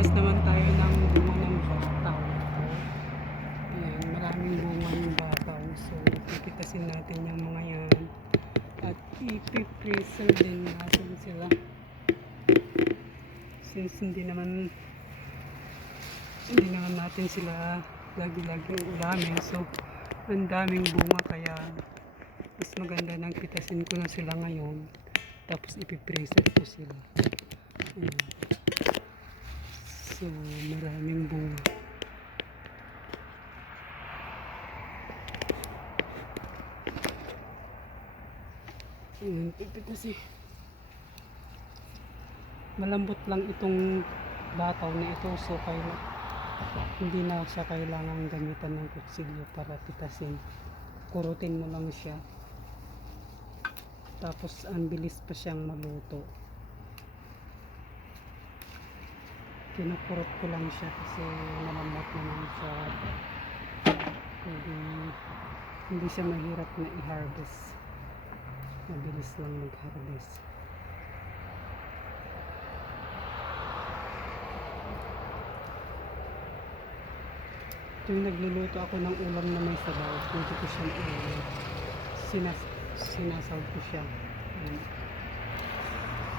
Magpipitas naman tayo ng bunga ng bataw. Ayan, maraming bunga ng bataw. So, pipitasin natin yung mga yan. At ipipreserve din natin sila. Since hindi naman natin sila lagi-lagi ulamin. So, ang daming bunga kaya mas maganda nang pitasin ko na sila ngayon. Tapos ipipreserve ko sila. Ayan. So, maraming bunga. Ayan, kasi malambot lang itong bataw na ito. So, hindi na siya kailangan gamitan ng kutsilyo para pitasin. Kurutin mo lang siya. Tapos, ang bilis pa siyang maluto. Kinukurot ko lang siya kasi malambot naman siya. Hindi siya mahirap na i-harvest. Mabilis lang mag-harvest. Yung nagluluto ako ng ulam na may sabaw, pwede ko siyang sinasawd ko siya.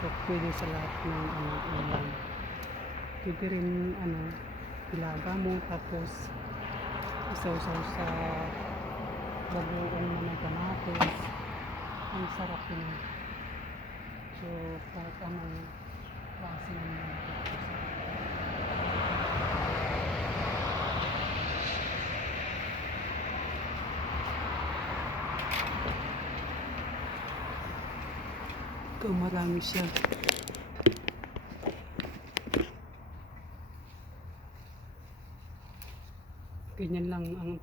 So, pwede sa lahat ng ulam. Pwede rin ilaga mo tapos isaw-saw sa bagoong na may kamatis. Ang sarap yun. So, kahit anong klase ng ito, marami siya. Ganyan lang ang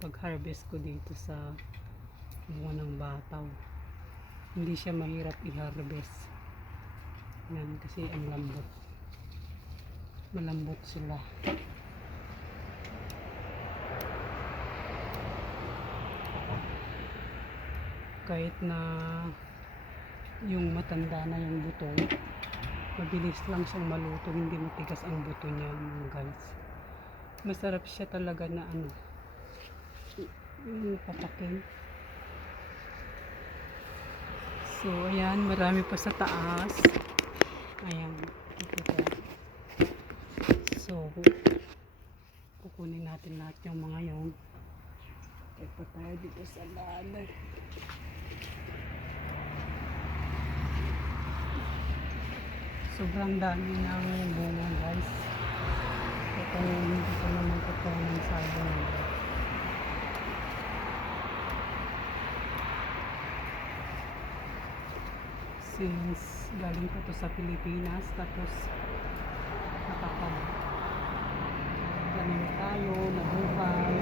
pag-harvest ko dito sa bunga ng bataw. Hindi siya mahirap i-harvest. Yan, kasi ang lambot. Malambot sila. Kahit na yung matanda na yung buto, mabilis lang siyang maluto, hindi matigas ang buto niya, mga guys. Masarap siya talaga na yung patakin. So, ayan, marami pa sa taas. Ayan, ito. So, kukunin natin lahat yung mga yung ito tayo dito sa ladder. Sobrang dami ng bunga, guys. Ito hindi ko naman ng sayang. Since galing ko to sa Pilipinas, tapos nakapag-tanim tayo, nabuhay.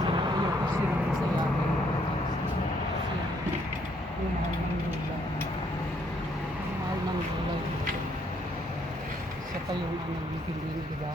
So, ayun kasi yung sayangin. Yung mahal ng gulay. Mahal ng gulay. Siya pa yung bibilin, diba?